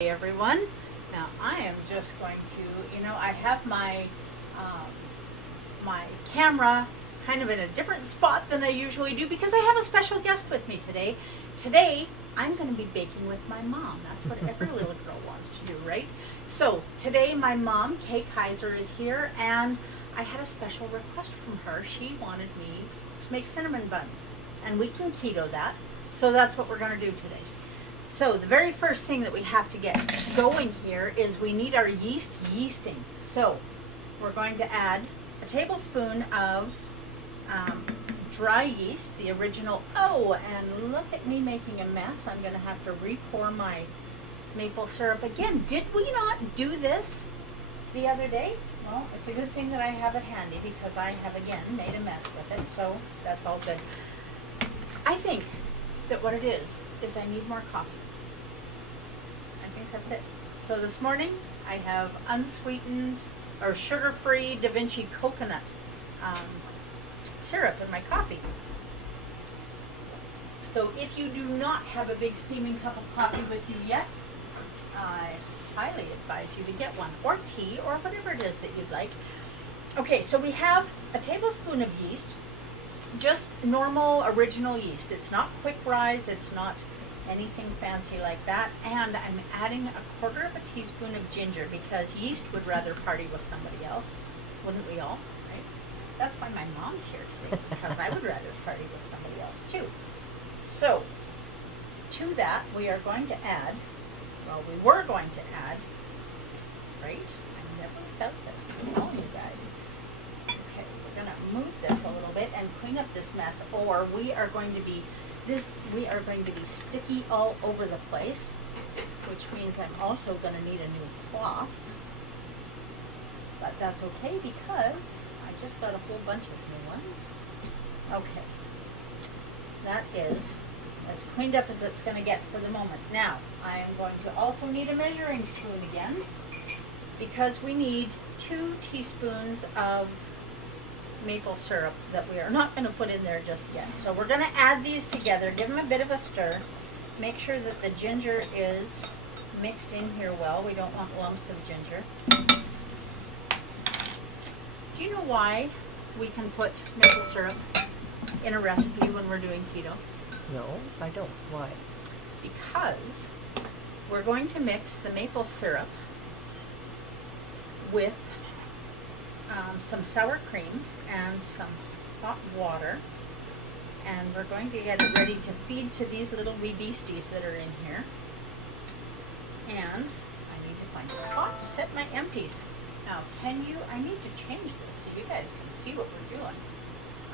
Hey everyone. Now I am just going to, I have my camera kind of in a different spot than I usually do because I have a special guest with me today. Today I'm going to be baking with my mom. That's what every little girl wants to do, right? So today my mom, Kay Kaiser, is here, and I had a special request from her. She wanted me to make cinnamon buns, and we can keto that. So that's what we're going to do today. So the very first thing that we have to get going here is we need our yeast yeasting. So we're going to add a tablespoon of dry yeast, the original. Oh, and look at me making a mess. I'm going to have to re-pour my maple syrup again. Did we not do this the other day? Well, it's a good thing that I have it handy because I have again made a mess with it. So that's all good. I think that what it is I need more coffee. I think that's it. So this morning I have unsweetened or sugar-free Da Vinci coconut syrup in my coffee. So if you do not have a big steaming cup of coffee with you yet, I highly advise you to get one, or tea, or whatever it is that you'd like. Okay, so we have a tablespoon of yeast, just normal original yeast. It's not quick rise, it's not anything fancy like that. And I'm adding a quarter of a teaspoon of ginger because yeast would rather party with somebody else. Wouldn't we all, right? That's why my mom's here today, because I would rather party with somebody else too. So to that we are going to add, well, we were going to add, right? I never felt this, I'm telling you guys. Okay, we're gonna move this a little bit and clean up this mess, or we are going to be sticky all over the place, which means I'm also going to need a new cloth. But that's okay because I just got a whole bunch of new ones. Okay. That is as cleaned up as it's going to get for the moment. Now, I am going to also need a measuring spoon again because we need 2 teaspoons of maple syrup that we are not going to put in there just yet. So we're going to add these together, give them a bit of a stir, make sure that the ginger is mixed in here well. We don't want lumps of ginger. Do you know why we can put maple syrup in a recipe when we're doing keto? No, I don't. Why? Because we're going to mix the maple syrup with some sour cream and some hot water, and we're going to get it ready to feed to these little wee beasties that are in here. And I need to find a spot to set my empties. Now, I need to change this so you guys can see what we're doing.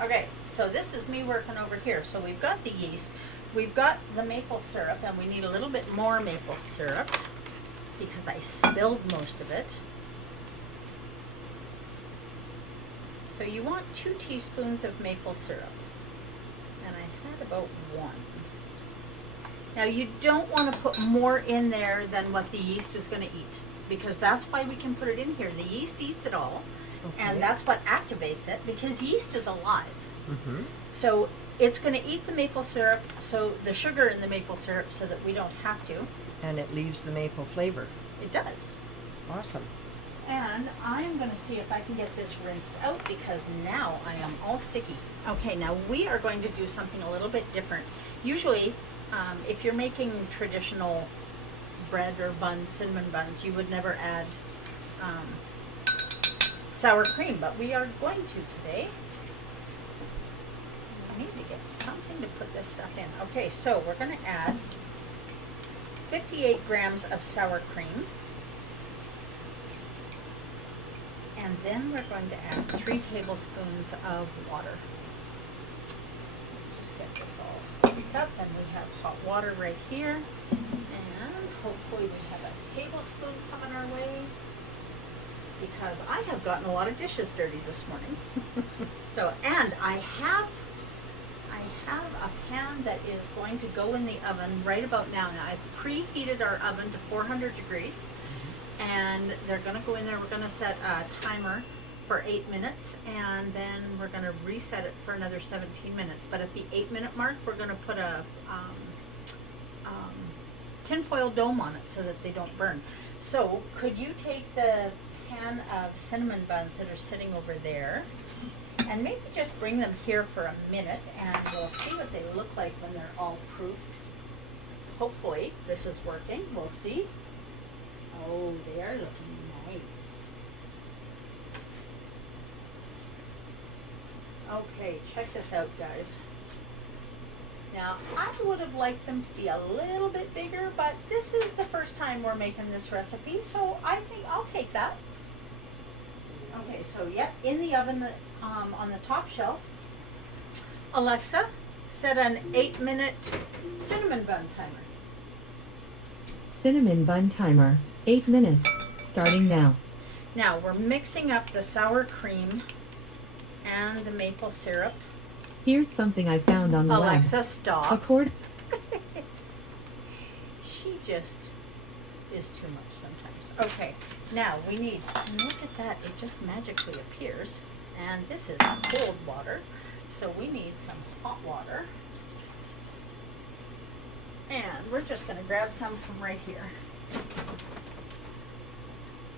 Okay, so this is me working over here. So we've got the yeast, we've got the maple syrup, and we need a little bit more maple syrup because I spilled most of it. So you want 2 teaspoons of maple syrup, and I had about 1. Now you don't want to put more in there than what the yeast is going to eat, because that's why we can put it in here. The yeast eats it all, and that's what activates it, because yeast is alive. Mm-hmm. So it's going to eat the maple syrup, so the sugar in the maple syrup, so that we don't have to. And it leaves the maple flavor. It does. Awesome. And I'm going to see if I can get this rinsed out because now I am all sticky. Okay, now we are going to do something a little bit different. Usually, if you're making traditional bread or buns, cinnamon buns, you would never add sour cream, but we are going to today. I need to get something to put this stuff in. Okay, so we're going to add 58 grams of sour cream. And then we're going to add 3 tablespoons of water. Just get this all stirred up, and we have hot water right here. And hopefully we have a tablespoon coming our way, because I have gotten a lot of dishes dirty this morning. So, and I have a pan that is going to go in the oven right about now. Now I've preheated our oven to 400 degrees. And they're going to go in there. We're going to set a timer for 8 minutes, and then we're going to reset it for another 17 minutes. But at the 8-minute mark, we're going to put a tinfoil dome on it so that they don't burn. So could you take the pan of cinnamon buns that are sitting over there and maybe just bring them here for a minute, and we'll see what they look like when they're all proofed. Hopefully this is working. We'll see. Oh, they are looking nice. Okay, check this out, guys. Now, I would have liked them to be a little bit bigger, but this is the first time we're making this recipe, so I think I'll take that. Okay, so yep, in the oven on the top shelf. Alexa, set an 8-minute cinnamon bun timer. Cinnamon bun timer, 8 minutes, starting now. Now, we're mixing up the sour cream and the maple syrup. Here's something I found on the Alexa, web. stop. Accord- She just is too much sometimes. Okay, now we need, look at that, it just magically appears. And this is cold water, so we need some hot water. And we're just going to grab some from right here.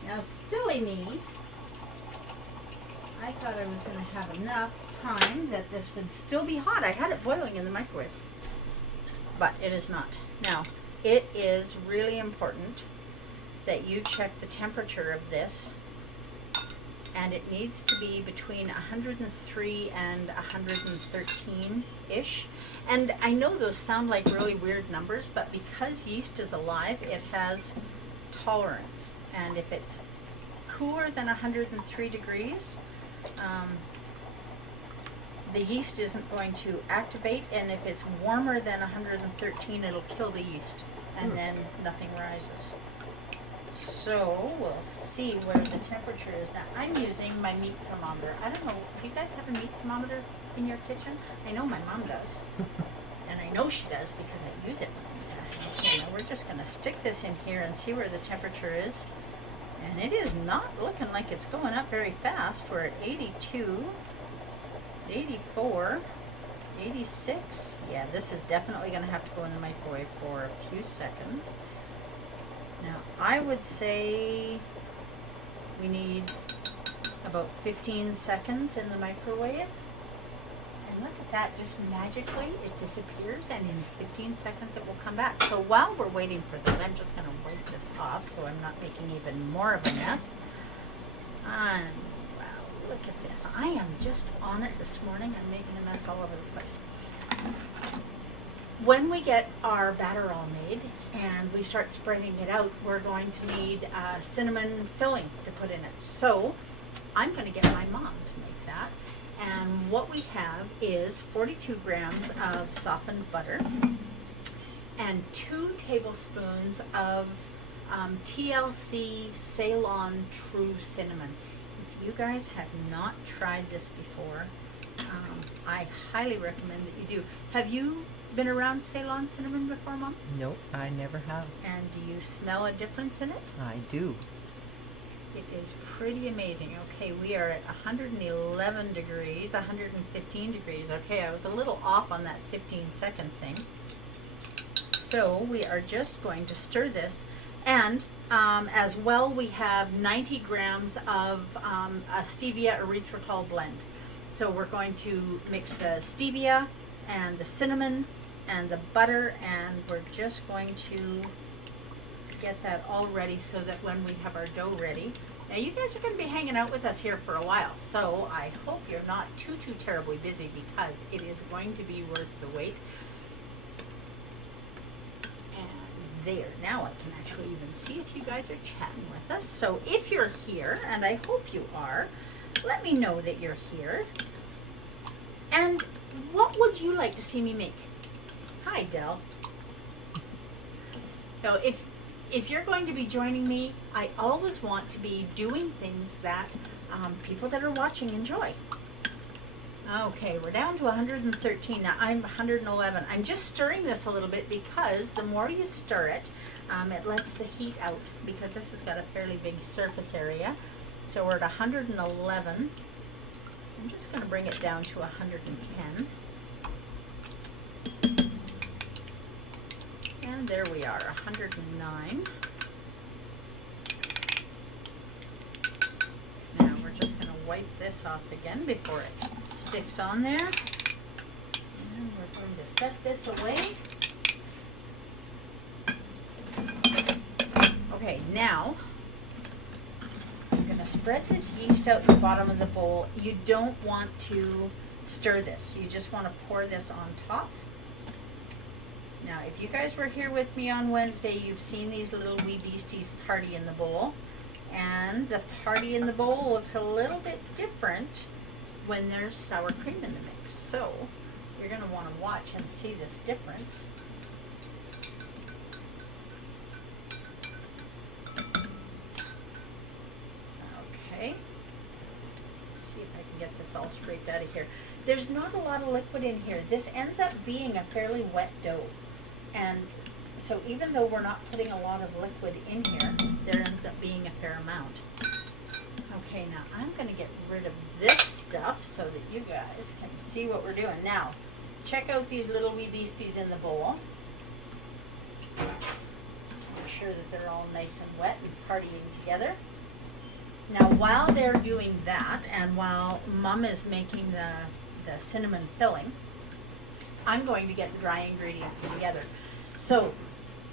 Now, silly me, I thought I was going to have enough time that this would still be hot. I had it boiling in the microwave, but it is not. Now, it is really important that you check the temperature of this, and it needs to be between 103 and 113-ish. And I know those sound like really weird numbers, but because yeast is alive, it has tolerance. And if it's cooler than 103 degrees, the yeast isn't going to activate, and if it's warmer than 113, it'll kill the yeast, and then nothing rises. So we'll see where the temperature is now. I'm using my meat thermometer. I don't know, do you guys have a meat thermometer in your kitchen? I know my mom does, and I know she does because I use it. Okay, now we're just going to stick this in here and see where the temperature is. And it is not looking like it's going up very fast. We're at 82, 84, 86. Yeah, this is definitely going to have to go in the microwave for a few seconds. Now, I would say we need about 15 seconds in the microwave. And look at that, just magically it disappears, and in 15 seconds it will come back. So while we're waiting for that, I'm just going to wipe this off so I'm not making even more of a mess. And wow, look at this. I am just on it this morning. I'm making a mess all over the place. When we get our batter all made and we start spreading it out, we're going to need cinnamon filling to put in it. So I'm going to get my mom to make that. And what we have is 42 grams of softened butter and 2 tablespoons of TLC Ceylon True Cinnamon. If you guys have not tried this before, I highly recommend that you do. Have you been around Ceylon cinnamon before, Mom? Nope, I never have. And do you smell a difference in it? I do. It is pretty amazing. Okay, we are at 111 degrees, 115 degrees. Okay, I was a little off on that 15-second thing. So we are just going to stir this. And as well, we have 90 grams of a stevia erythritol blend. So we're going to mix the stevia and the cinnamon and the butter, and we're just going to get that all ready so that when we have our dough ready. Now you guys are going to be hanging out with us here for a while, so I hope you're not too terribly busy, because it is going to be worth the wait. And there, now I can actually even see if you guys are chatting with us. So if you're here, and I hope you are, let me know that you're here. And what would you like to see me make? Hi, Del. So if you're going to be joining me, I always want to be doing things that people that are watching enjoy. Okay, we're down to 113. Now I'm 111. I'm just stirring this a little bit because the more you stir it, it lets the heat out, because this has got a fairly big surface area. So we're at 111. I'm just going to bring it down to 110. And there we are, 109. Now we're just going to wipe this off again before it sticks on there. And we're going to set this away. Okay, now I'm going to spread this yeast out the bottom of the bowl. You don't want to stir this. You just want to pour this on top. Now, if you guys were here with me on Wednesday, you've seen these little wee beasties party in the bowl. And the party in the bowl looks a little bit different when there's sour cream in the mix. So, you're going to want to watch and see this difference. Okay. Let's see if I can get this all scraped out of here. There's not a lot of liquid in here. This ends up being a fairly wet dough. And so even though we're not putting a lot of liquid in here, there ends up being a fair amount. Okay, now I'm going to get rid of this stuff so that you guys can see what we're doing. Now, check out these little wee beasties in the bowl. Make sure that they're all nice and wet and partying together. Now, while they're doing that, and while Mom is making the cinnamon filling, I'm going to get the dry ingredients together. So,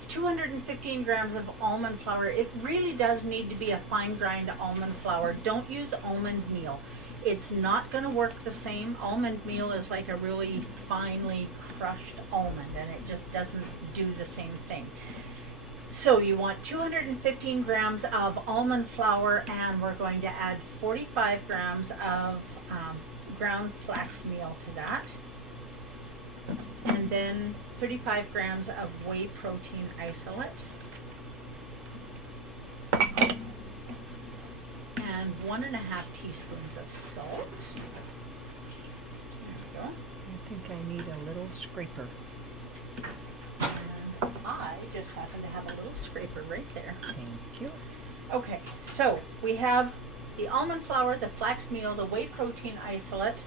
215 grams of almond flour. It really does need to be a fine grind almond flour. Don't use almond meal. It's not going to work the same. Almond meal is like a really finely crushed almond, and it just doesn't do the same thing. So you want 215 grams of almond flour, and we're going to add 45 grams of ground flax meal to that. And then 35 grams of whey protein isolate. And 1.5 teaspoons of salt. There we go. I think I need a little scraper. And I just happen to have a little scraper right there. Thank you. Okay, so we have the almond flour, the flax meal, the whey protein isolate,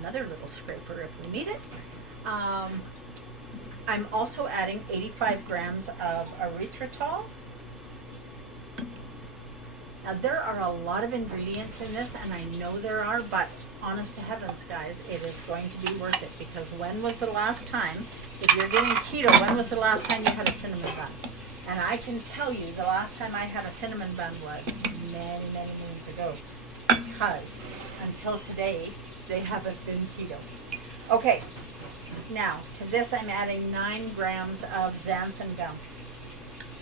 another little scraper if we need it. I'm also adding 85 grams of erythritol. Now there are a lot of ingredients in this, and I know there are, but honest to heavens, guys, it is going to be worth it, because when was the last time, if you're getting keto, when was the last time you had a cinnamon bun? And I can tell you the last time I had a cinnamon bun was many, many moons ago, because until today, they haven't been keto. Okay, now to this I'm adding 9 grams of xanthan gum.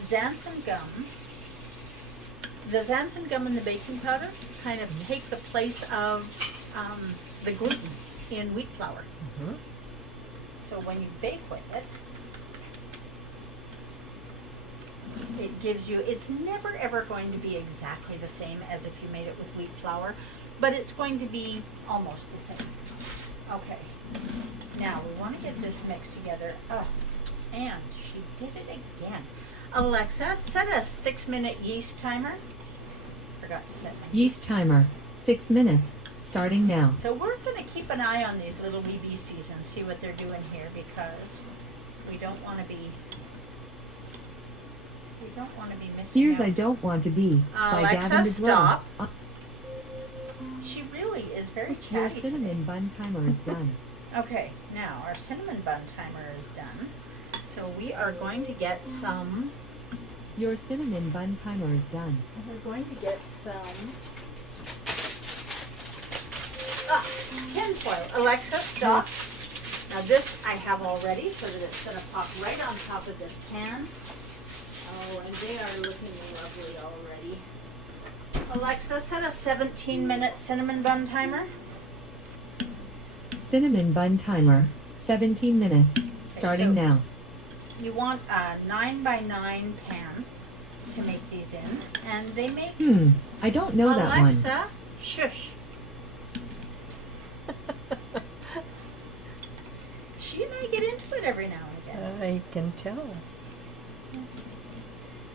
Xanthan gum, the xanthan gum and the baking powder kind of take the place of the gluten in wheat flour. Mm-hmm. So when you bake with it, it gives you, it's never ever going to be exactly the same as if you made it with wheat flour, but it's going to be almost the same. Okay, now we want to get this mixed together. Oh, and she did it again. Alexa, set a 6-minute yeast timer. Forgot to set my Yeast timer. 6 minutes. Starting now. So we're going to keep an eye on these little wee beasties and see what they're doing here, because we don't want to be missing Here's out. I Don't Want to Be by Alexa, Gavin DeGraw. stop. She really is very Your chatty cinnamon today. bun timer is done. Okay, now our cinnamon bun timer is done. So we are going to get some, Your cinnamon bun timer is done. we're going to get some tinfoil. Alexa, stop. Now this I have already so that it's going to pop right on top of this pan. Oh, and they are looking lovely already. Alexa, set a 17-minute cinnamon bun timer. Cinnamon bun timer. 17 minutes. Starting so- now. You want a 9x9 pan to make these in, and they make I don't know that one. Alexa, shush. She and I get into it every now and again. I can tell.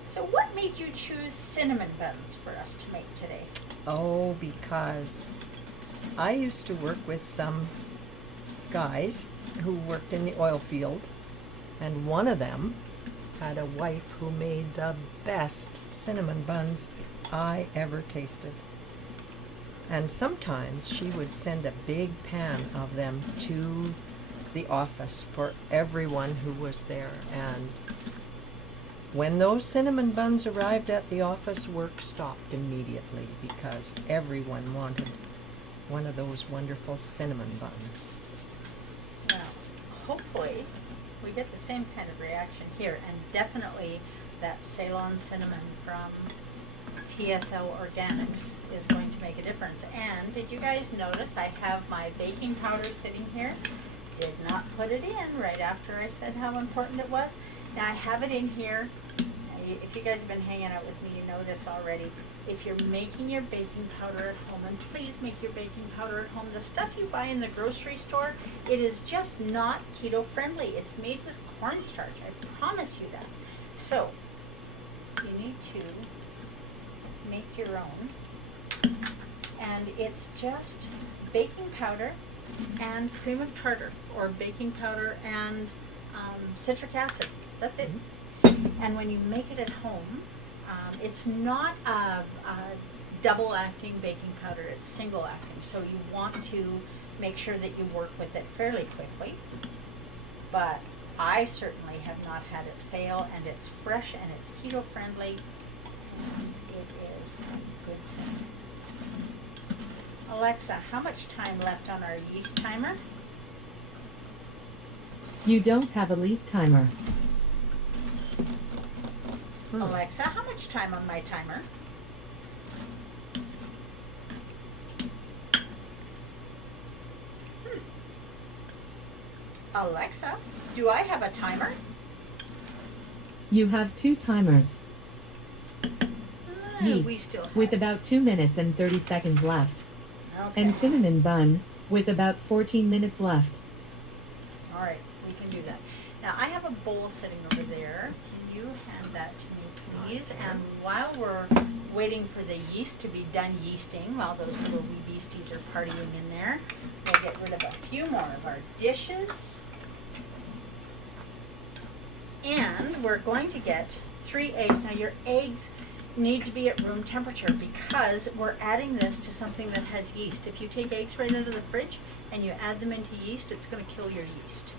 So what made you choose cinnamon buns for us to make today? Oh, because I used to work with some guys who worked in the oil field, and one of them had a wife who made the best cinnamon buns I ever tasted. And sometimes she would send a big pan of them to the office for everyone who was there. And when those cinnamon buns arrived at the office, work stopped immediately because everyone wanted one of those wonderful cinnamon buns. Well, hopefully we get the same kind of reaction here, and definitely that Ceylon cinnamon from TSL Organics is going to make a difference. And did you guys notice I have my baking powder sitting here? Did not put it in right after I said how important it was. Now I have it in here. If you guys have been hanging out with me, you know this already. If you're making your baking powder at home, and please make your baking powder at home, the stuff you buy in the grocery store, it is just not keto friendly. It's made with cornstarch. I promise you that. So you need to make your own, and it's just baking powder and cream of tartar, or baking powder and citric acid. That's it. And when you make it at home, it's not a double acting baking powder, it's single acting. So you want to make sure that you work with it fairly quickly. But I certainly have not had it fail, and it's fresh and it's keto friendly. And it is a good thing. Alexa, how much time left on our yeast timer? You don't have a lease timer. Alexa, how much time on my timer? Alexa, do I have a timer? You have 2 timers. We Yeast, still have. with about 2 minutes and 30 seconds left. Okay. And cinnamon bun, with about 14 minutes left. All right, we can do that. Now I have a bowl sitting over there. Can you hand that to me, please? And while we're waiting for the yeast to be done yeasting, while those little wee beasties are partying in there, we'll get rid of a few more of our dishes. And we're going to get 3 eggs. Now your eggs need to be at room temperature because we're adding this to something that has yeast. If you take eggs right out of the fridge and you add them into yeast, it's going to kill your yeast.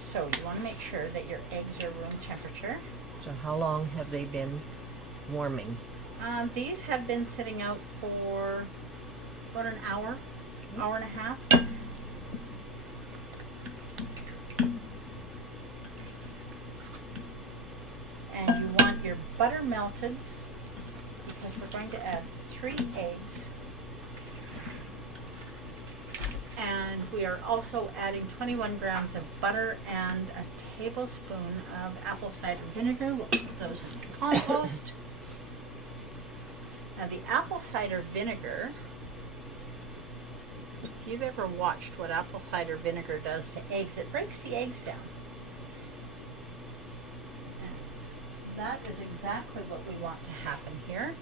So you want to make sure that your eggs are room temperature. So how long have they been warming? These have been sitting out for about an hour, hour and a half. And you want your butter melted because we're going to add 3 eggs. And we are also adding 21 grams of butter and a tablespoon of apple cider vinegar. We'll put those into compost. Now the apple cider vinegar, if you've ever watched what apple cider vinegar does to eggs, it breaks the eggs down. That is exactly what we want to happen here.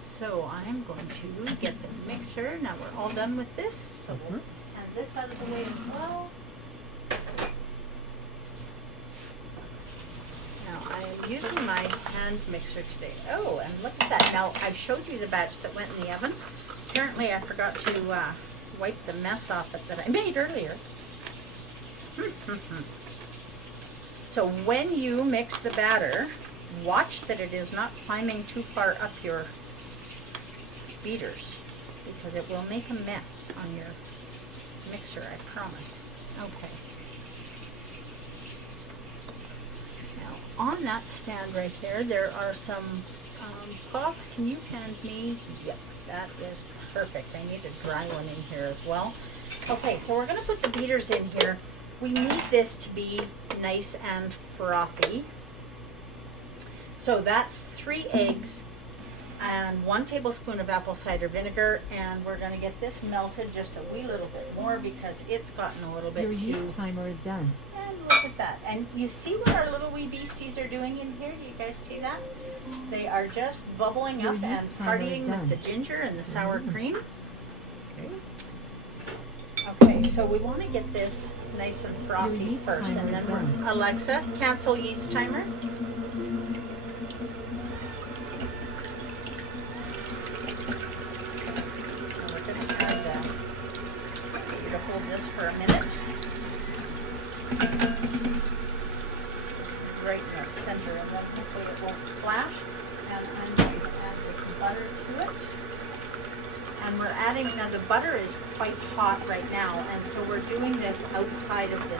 So I'm going to get the mixer. Now we're all done with this, so we'll hand this out of the way as well. Now I'm using my hand mixer today. Oh, and look at that. Now I've showed you the batch that went in the oven. Apparently I forgot to wipe the mess off it that I made earlier. So when you mix the batter, watch that it is not climbing too far up your beaters because it will make a mess on your mixer, I promise. Okay. Now on that stand right there are some cloths. Can you hand me? Yep, that is perfect. I need a dry one in here as well. Okay, so we're going to put the beaters in here. We need this to be nice and frothy. So that's 3 eggs and 1 tablespoon of apple cider vinegar, and we're going to get this melted just a wee little bit more because it's gotten a little bit Your too... yeast timer is done. And look at that. And you see what our little wee beasties are doing in here? Do you guys see that? They are just bubbling Your up and yeast timer is partying done. with the ginger and the sour cream. Okay. Okay, so we want to get this nice and frothy yeast first, timer and then is done. Alexa, cancel yeast timer. And we're going to add the, get you to hold this for a minute. Right in the center, and then hopefully it won't splash. And I'm going to add this butter to it. And we're adding, now the butter is quite hot right now, and so we're doing this outside of the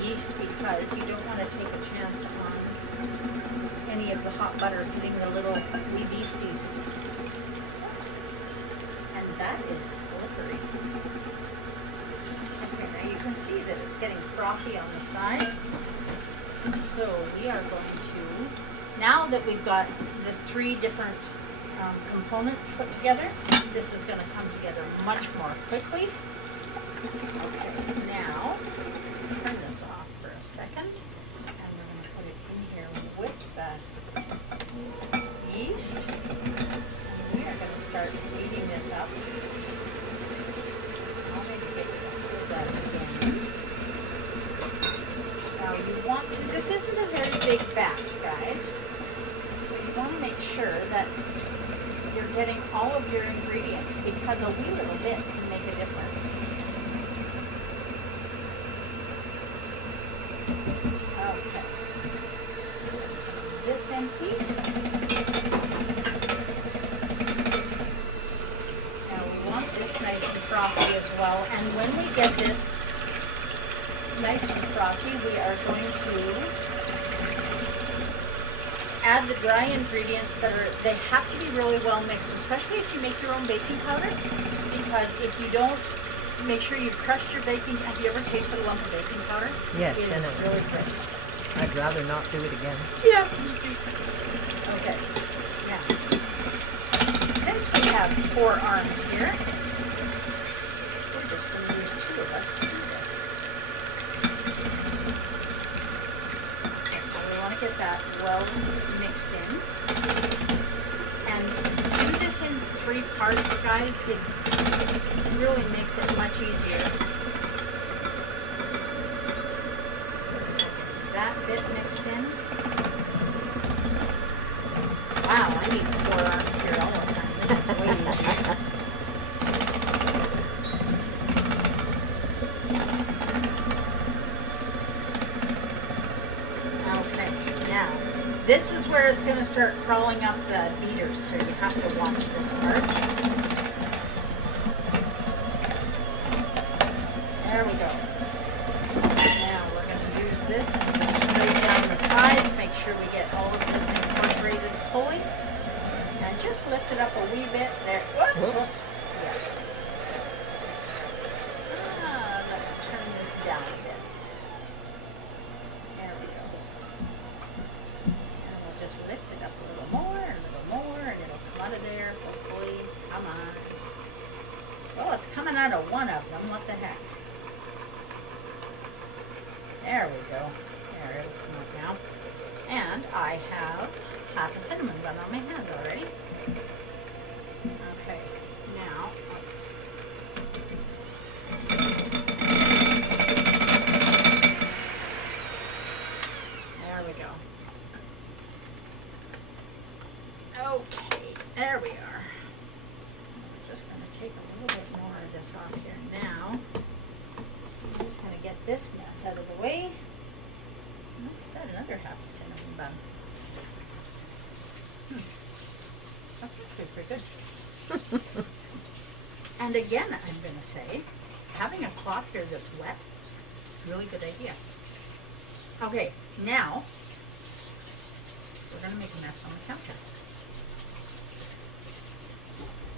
yeast because you don't want to take a chance on any of the hot butter hitting the little wee beasties. And that is slippery. Okay, now you can see that it's getting frothy on the side. So we are going to, now that we've got the three different components put together, this is going to come together much more quickly. Okay, now turn this off for a second, and we're going to put it in here with the yeast. And we are going to start heating this up. I'll maybe get that in. Now you want to, this isn't a very big batch, guys, so you want to make sure that you're getting all of your ingredients because a wee little bit can make a difference. Okay. This empty. Now we want this nice and frothy as well. And when we get this nice and frothy, we are going to add the dry ingredients they have to be really well mixed, especially if you make your own baking powder, because if you don't, make sure you crushed your baking. Have you ever tasted a lump of baking powder? Yes, It and is really gross. I'd rather not do it again. Yeah. Okay. Now, since we have 4 arms here, we're just going to use 2 of us to do this. So we want to get that well mixed in. And do this in 3 parts, guys. It really makes it much easier. That bit mixed in. Wow, I need 4 arms here all the time. This is way easier. Okay, now, this is where it's going to start crawling up the beaters, so you have to watch this part. There we go. Now we're going to use this and just scrape down the sides, make sure we get all of this incorporated fully, and just lift it up a wee bit there. Whoops, whoops. Yeah. Let's turn this down a bit. There we go. And we'll just lift it up a little more, and it'll come out of there, hopefully. Come on. Well, it's coming out of one of them. What the heck? There we go. There, it'll come out now. And I have half a cinnamon bun on my hands already. Okay, now let's... There we go. Okay, there we are. I'm just going to take a little bit more of this off here now. I'm just going to get this mess out of the way. Got another half a cinnamon bun. That's actually pretty good. And again, I'm going to say, having a cloth here that's wet, really good idea. Okay, now, we're going to make a mess on the counter.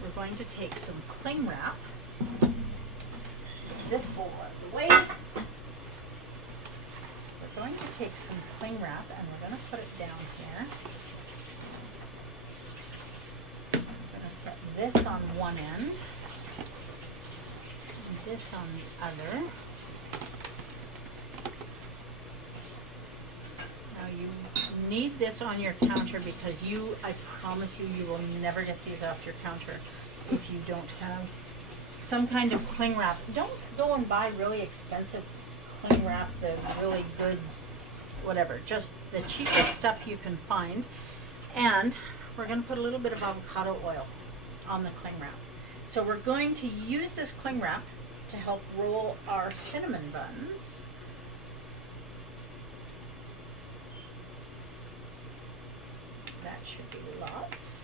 We're going to take some cling wrap, this bowl out of the way. We're going to take some cling wrap and we're going to put it down here. I'm going to set this on one end, and this on the other. Now you need this on your counter because I promise you, you will never get these off your counter if you don't have some kind of cling wrap. Don't go and buy really expensive cling wrap, the really good, whatever, just the cheapest stuff you can find. And we're going to put a little bit of avocado oil on the cling wrap. So we're going to use this cling wrap to help roll our cinnamon buns. That should be lots.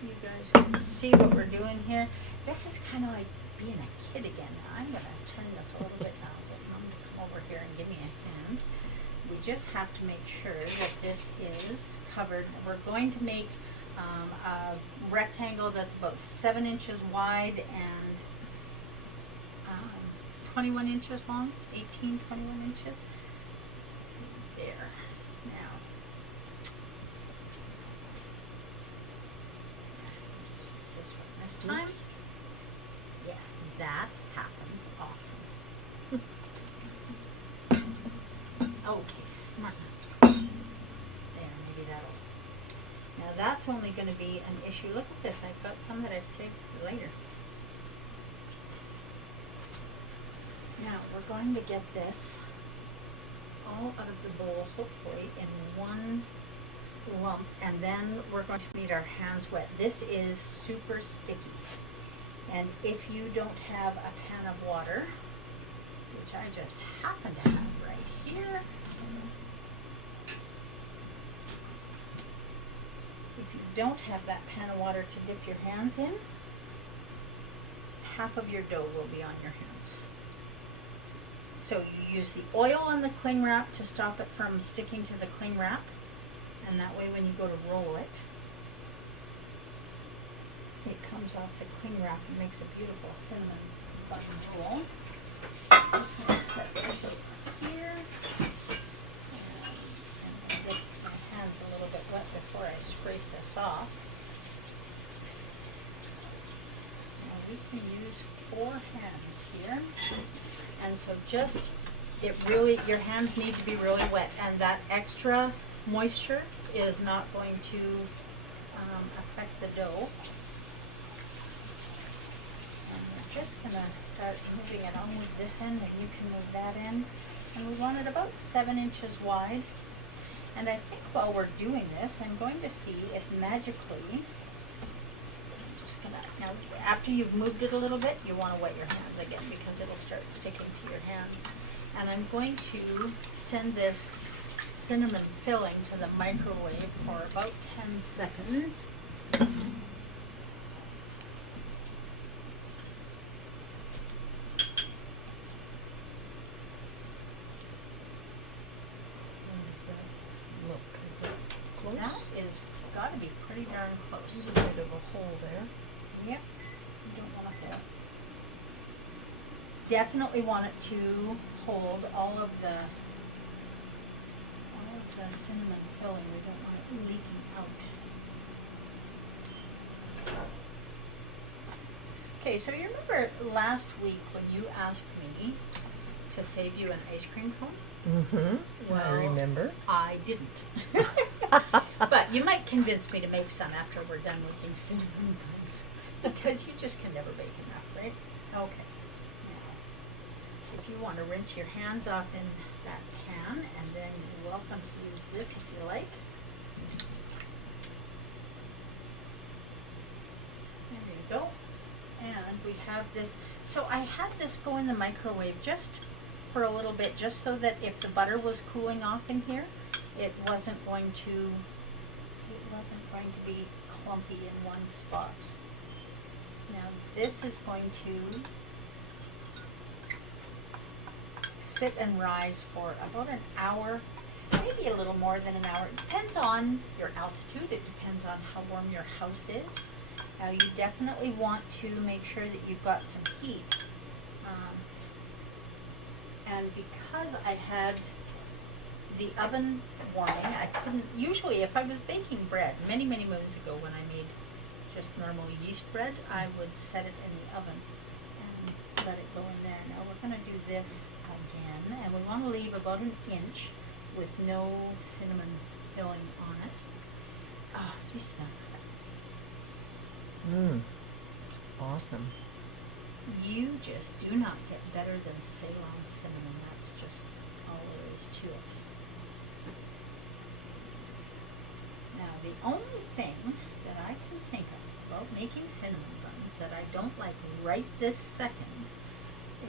You guys can see what we're doing here. This is kind of like being a kid again. Now I'm going to turn this a little bit down. Get Mom to come over here and give me a hand. We just have to make sure that this is covered. We're going to make a rectangle that's about 7 inches wide and 21 inches long, 18, 21 inches. There. Now, use this one this time. Oops. Yes, that happens often. Okay, smart. There, maybe that'll. Now that's only going to be an issue. Look at this. I've got some that I've saved for later. Now we're going to get this all out of the bowl, hopefully, in one lump, and then we're going to need our hands wet. This is super sticky. And if you don't have a pan of water, which I just happen to have right here, if you don't have that pan of water to dip your hands in, half of your dough will be on your hands. So you use the oil on the cling wrap to stop it from sticking to the cling wrap, and that way when you go to roll it, it comes off the cling wrap and makes a beautiful cinnamon bun roll. I'm just going to set this over here. And get my hands a little bit wet before I scrape this off. Now we can use 4 hands here. And so just, your hands need to be really wet, and that extra moisture is not going to affect the dough. And we're just going to start moving it on with this end, and you can move that in. And we want it about 7 inches wide. And I think while we're doing this, I'm going to see if magically, now, after you've moved it a little bit, you want to wet your hands again because it'll start sticking to your hands. And I'm going to send this cinnamon filling to the microwave for about 10 seconds. Look, is that close? That is got to be pretty darn close. A bit of a hole there. Yep. You don't want to hold. Definitely want it to hold all of the cinnamon filling. We don't want it leaking out. Okay, so you remember last week when you asked me to save you an ice cream cone? Mm-hmm. Well, I remember. I didn't. But you might convince me to make some after we're done making cinnamon buns. Because you just can never bake enough, right? Okay. Now, if you want to rinse your hands off in that pan, and then you're welcome to use this if you like. There you go. And we have this. So I had this go in the microwave just for a little bit, just so that if the butter was cooling off in here, it wasn't going to be clumpy in one spot. Now this is going to sit and rise for about an hour, maybe a little more than an hour. It depends on your altitude. It depends on how warm your house is. Now you definitely want to make sure that you've got some heat. And because I had the oven warming, I couldn't, usually if I was baking bread, many, many moons ago when I made just normal yeast bread, I would set it in the oven and let it go in there. Now we're going to do this again, and we want to leave about an inch with no cinnamon filling on it. Oh, do you smell that? Mm. awesome. You just do not get better than Ceylon cinnamon. That's just all there is to it. Now, the only thing that I can think of about making cinnamon buns that I don't like right this second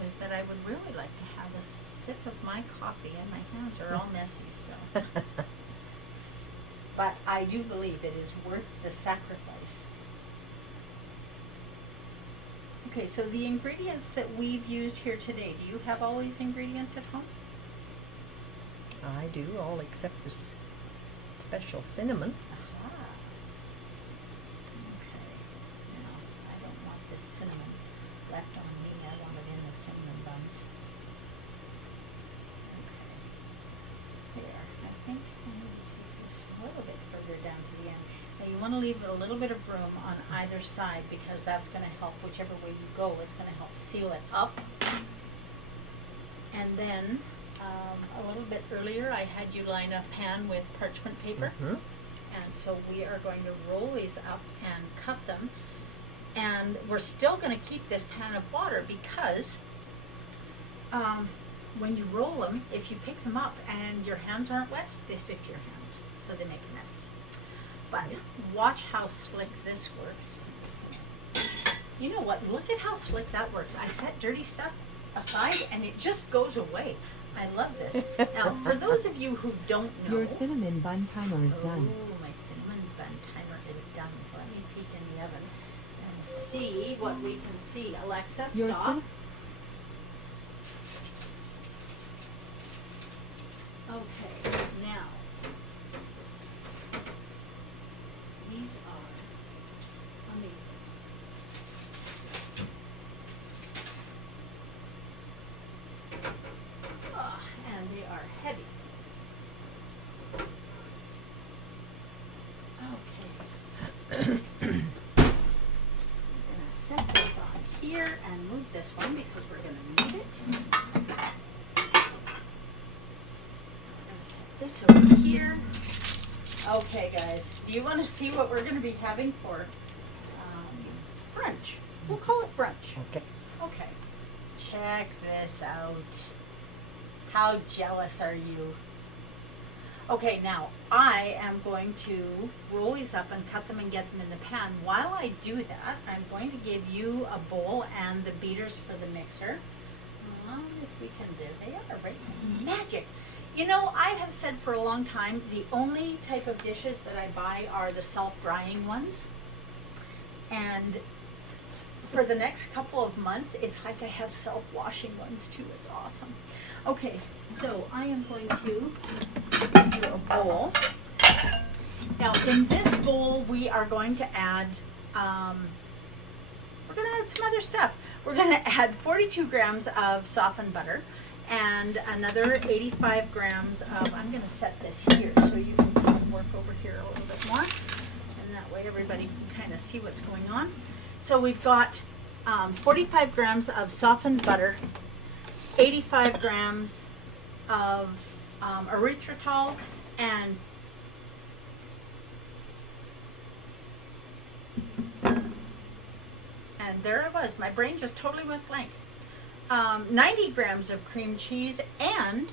is that I would really like to have a sip of my coffee, and my hands are all messy, so. But I do believe it is worth the sacrifice. Okay, so the ingredients that we've used here today, do you have all these ingredients at home? I do, all except the special cinnamon. Aha. Okay. Now, I don't want this cinnamon left on me. I want it in the cinnamon buns. Okay. There. I think I need to take this a little bit further down to the end. Now, you want to leave a little bit of room on either side because that's going to help, whichever way you go, it's going to help seal it up. And then, a little bit earlier, I had you line a pan with parchment paper. Mm-hmm. And so we are going to roll these up and cut them. And we're still going to keep this pan of water because when you roll them, if you pick them up and your hands aren't wet, they stick to your hands. So they make a mess. But watch how slick this works. You know what? Look at how slick that works. I set dirty stuff aside and it just goes away. I love this. Now, for those of you who don't know. Your cinnamon bun timer is done. Oh, my cinnamon bun timer is done. Let me peek in the oven and see what we can see. Alexa, Your stop. Okay, now. These are amazing. And they are heavy. Okay. We're gonna set this on here and move this one because we're gonna need it. We're gonna set this over here. Okay, guys, do you want to see what we're gonna be having for brunch? We'll call it brunch. Okay. Okay. Check this out. How jealous are you? Okay, now I am going to roll these up and cut them and get them in the pan. While I do that, I'm going to give you a bowl and the beaters for the mixer. If we can, there they are, right? Magic. You know, I have said for a long time, the only type of dishes that I buy are the self-drying ones. And for the next couple of months, it's like I have self-washing ones too. It's awesome. Okay, so I am going to do a bowl. Now, in this bowl, we are going to add, we're going to add some other stuff. We're going to add 42 grams of softened butter and another 85 grams of, I'm going to set this here so you can work over here a little bit more. And that way everybody can kind of see what's going on. So we've got 45 grams of softened butter, 85 grams of erythritol, and there it was. My brain just totally went blank. 90 grams of cream cheese and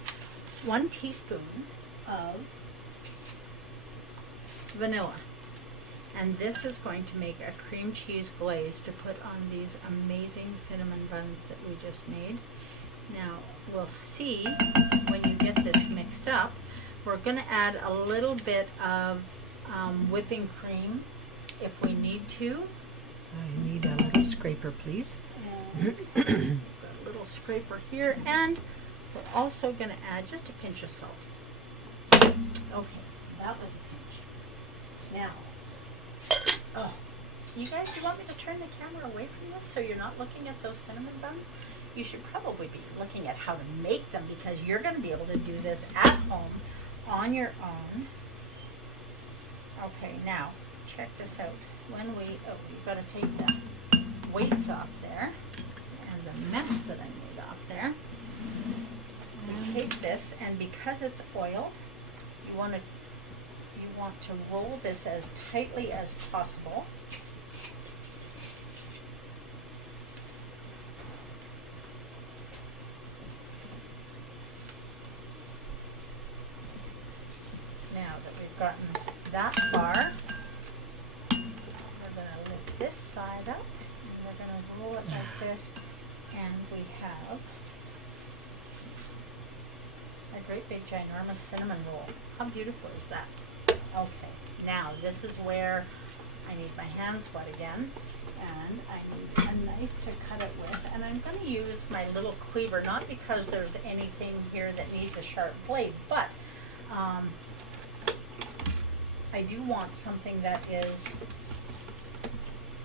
1 teaspoon of vanilla. And this is going to make a cream cheese glaze to put on these amazing cinnamon buns that we just made. Now, we'll see when you get this mixed up. We're going to add a little bit of whipping cream if we need to. I need a little scraper, please. And got a little scraper here. And we're also going to add just a pinch of salt. Okay, that was a pinch. Now, oh, you guys, do you want me to turn the camera away from this so you're not looking at those cinnamon buns? You should probably be looking at how to make them because you're going to be able to do this at home on your own. Okay, now, check this out. When you've got to take the weights off there and the mess that I made off there. And take this, and because it's oil, you want to roll this as tightly as possible. that far. We're going to lift this side up, and we're going to roll it like this, and we have a great big ginormous cinnamon roll. How beautiful is that? Okay, now this is where I need my hands wet again, and I need a knife to cut it with, and I'm going to use my little cleaver, not because there's anything here that needs a sharp blade, but I do want something that is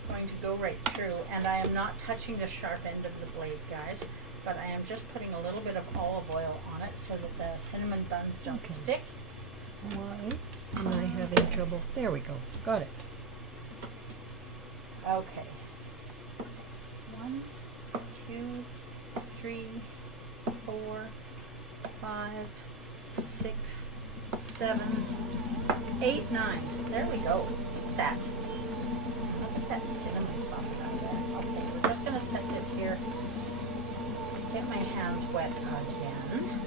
going to go right through, and I am not touching the sharp end of the blade, guys, but I am just putting a little bit of olive oil on it so that the cinnamon buns don't stick. Why am I having trouble? There we go. Got it. Okay. 1, 2, 3, 4, 5, 6, 7, 8, 9. There we go. Look at that. Look at that cinnamon bun down there. Okay, we're just going to set this here. Get my hands wet again.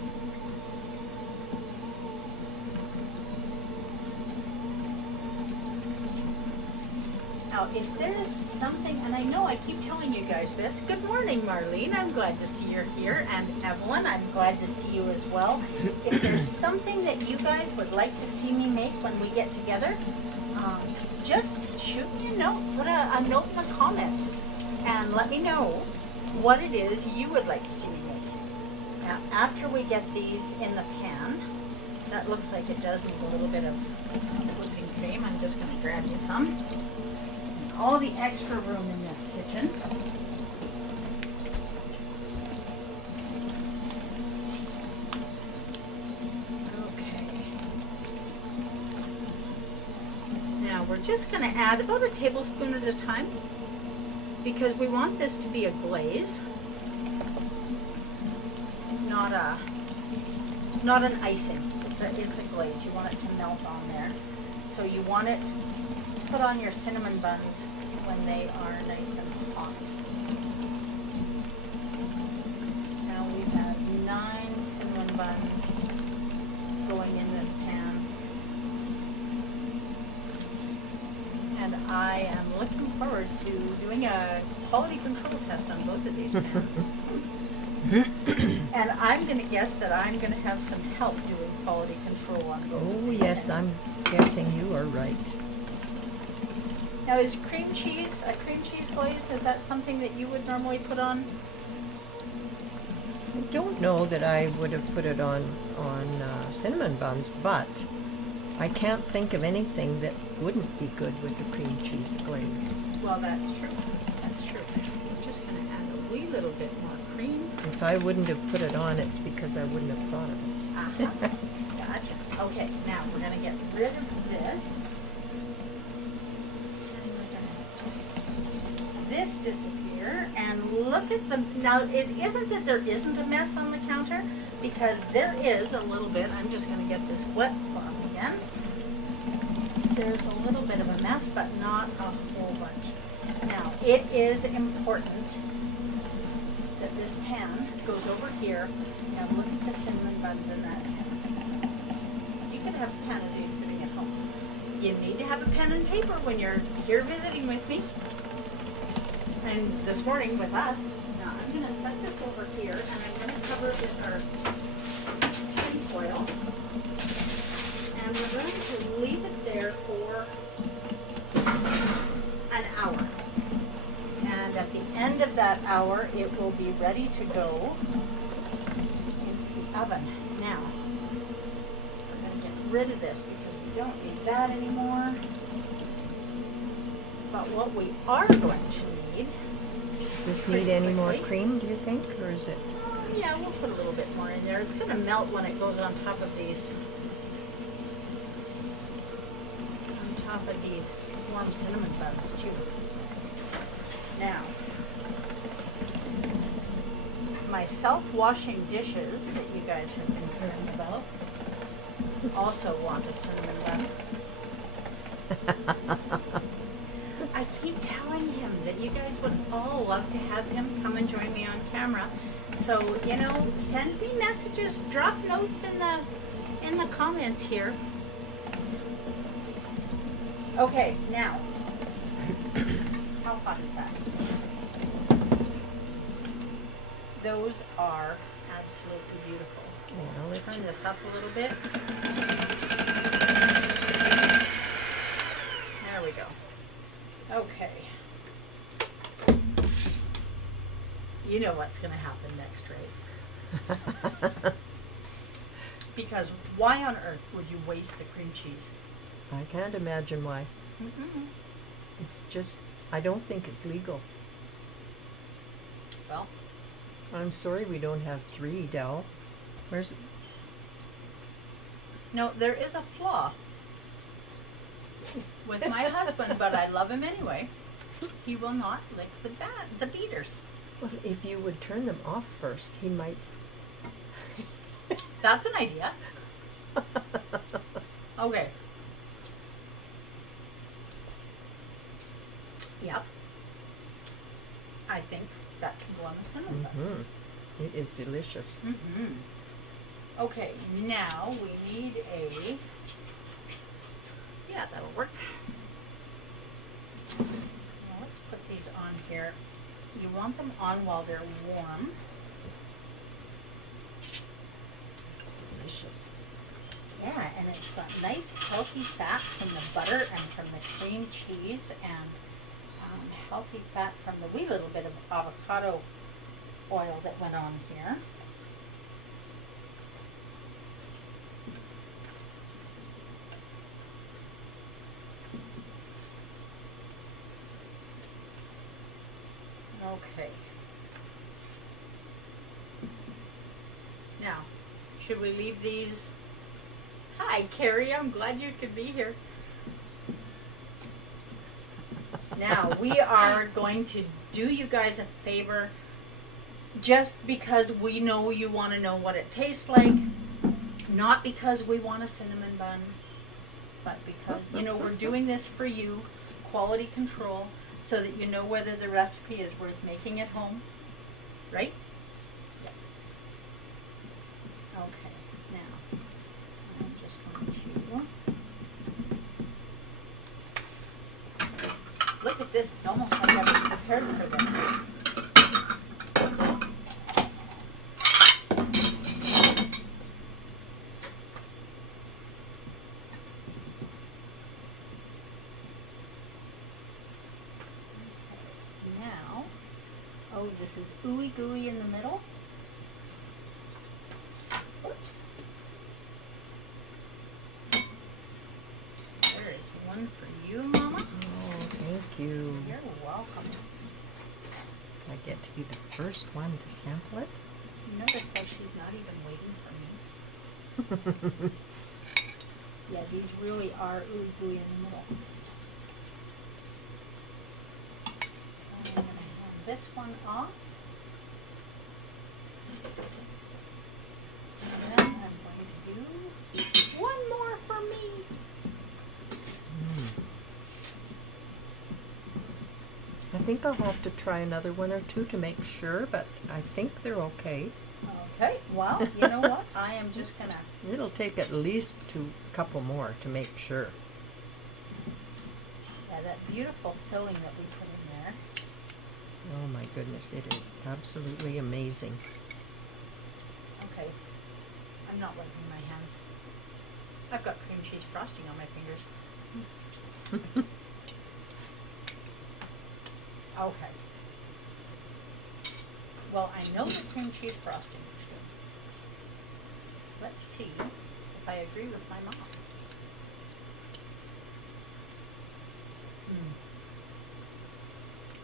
Now, if there's something, and I know I keep telling you guys this, good morning, Marlene. I'm glad to see you're here. And Evelyn, I'm glad to see you as well. If there's something that you guys would like to see me make when we get together, just shoot me a note. Put a note in the comments and let me know what it is you would like to see me make. Now, after we get these in the pan, that looks like it does need a little bit of whipping cream. I'm just going to grab you some. All the extra room in this kitchen. Okay. Now we're just going to add about a tablespoon at a time because we want this to be a glaze, not an icing. It's a glaze. You want it to melt on there. So you want it put on your cinnamon buns when they are nice and hot. Now we have 9 cinnamon buns going in this pan. And I am looking forward to doing a quality control test on both of these pans. And I'm going to guess that I'm going to have some help doing quality control on both of Oh, these yes, pans. I'm guessing you are right. Now, is cream cheese, a cream cheese glaze, is that something that you would normally put on? I don't know that I would have put it on cinnamon buns, but I can't think of anything that wouldn't be good with a cream cheese glaze. Well, that's true. That's true. I'm just going to add a wee little bit more cream. If I wouldn't have put it on, it's because I wouldn't have thought of it. Uh-huh. Gotcha. Okay, now we're going to get rid of this. This disappear, and look at the, now it isn't that there isn't a mess on the counter, because there is a little bit. I'm just going to get this wet cloth again. There's a little bit of a mess, but not a whole bunch. Now, it is important that this pan goes over here. Now look at the cinnamon buns in that pan. You could have a pan of these sitting at home. You need to have a pen and paper when you're here visiting with me. And this morning with us. Now I'm going to set this over here, and I'm going to cover it with our tin foil. And we're going to leave it there for an hour. And at the end of that hour, it will be ready to go into the oven. Now, we're going to get rid of this because we don't need that anymore. But what we are going to need. Does this need any more cream, do you think, or is it? Yeah, we'll put a little bit more in there. It's going to melt when it goes on top of these. On top of these warm cinnamon buns too. Now, my self-washing dishes that you guys have been hearing about also want a cinnamon bun. I keep telling him that you guys would all love to have him come and join me on camera. So, you know, send me messages, drop notes in the comments here. Okay, now, how hot is that? Those are absolutely beautiful. Yeah, let's Turn this up a little bit. There we go. Okay. You know what's going to happen next, right? Because why on earth would you waste the cream cheese? I can't imagine why. Mm-mm. It's just, I don't think it's legal. Well, I'm sorry we don't have 3, Del. Where's no, there is a flaw with my husband, but I love him anyway. He will not lick the beaters. Well, if you would turn them off first, he might. That's an idea. Okay. Yep. I think that can go on the cinnamon buns. Mm-hmm. It is delicious. Mm-hmm. Okay, now we need a, yeah, that'll work. Now let's put these on here. You want them on while they're warm. It's delicious. Yeah, and it's got nice healthy fat from the butter and from the cream cheese and healthy fat from the wee little bit of avocado oil that went on here. Okay. Now, should we leave these? Hi, Carrie. I'm glad you could be here. Now, we are going to do you guys a favor just because we know you want to know what it tastes like. Not because we want a cinnamon bun, but because, you know, we're doing this for you, quality control, so that you know whether the recipe is worth making at home, right? Yeah. Okay, now, I'm just going to, look at this, it's almost like I was prepared for this. Now, oh, this is ooey gooey in the middle. Oops. There is one for you, Mama. Oh, thank you. You're welcome. I get to be the first one to sample it. Notice how she's not even waiting for me. Yeah, these really are ooey gooey in the middle. I'm going to hand this one off. And then I'm going to do one more for me. I think I'll have to try another one or two to make sure, but I think they're okay. Okay, well, you know what? I am just going to, It'll take at least a couple more to make sure. yeah, that beautiful filling that we put in there. Oh my goodness, it is absolutely amazing. Okay, I'm not wiping my hands. I've got cream cheese frosting on my fingers. Okay. Well, I know the cream cheese frosting is good. Let's see if I agree with my mom.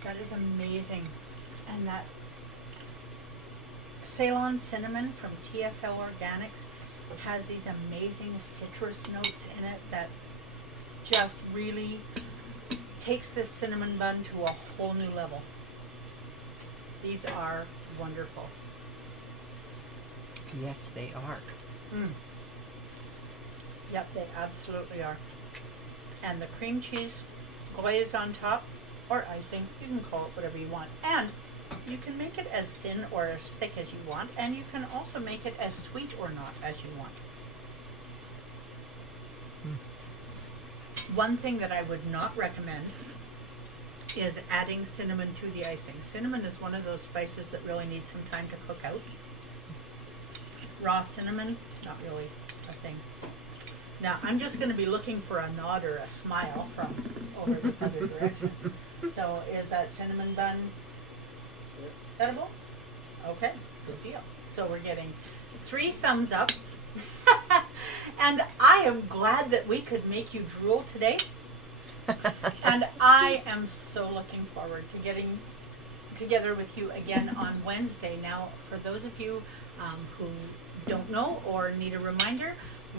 That is amazing. And that Ceylon cinnamon from TSL Organics has these amazing citrus notes in it that just really takes this cinnamon bun to a whole new level. These are wonderful. Yes, they are. Yep, they absolutely are. And the cream cheese glaze on top, or icing, you can call it whatever you want. And you can make it as thin or as thick as you want, and you can also make it as sweet or not as you want. one thing that I would not recommend is adding cinnamon to the icing. Cinnamon is one of those spices that really needs some time to cook out. Raw cinnamon, not really a thing. Now, I'm just going to be looking for a nod or a smile from over this other direction. So, is that cinnamon bun edible? Okay, good deal. So, we're getting 3 thumbs up. And I am glad that we could make you drool today. And I am so looking forward to getting together with you again on Wednesday. Now, for those of you who don't know or need a reminder,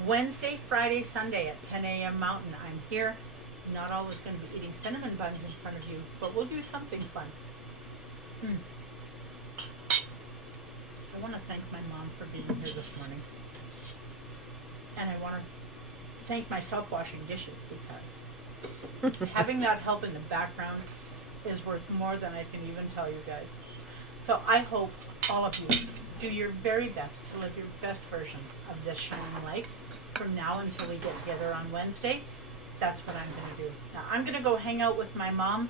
Wednesday, Friday, Sunday at 10 a.m. Mountain, I'm here. Not always going to be eating cinnamon buns in front of you, but we'll do something fun. I want to thank my mom for being here this morning. And I want to thank myself washing dishes, because having that help in the background is worth more than I can even tell you guys. So I hope all of you do your very best to live your best version of this shining light from now until we get together on Wednesday. That's what I'm going to do. Now I'm going to go hang out with my mom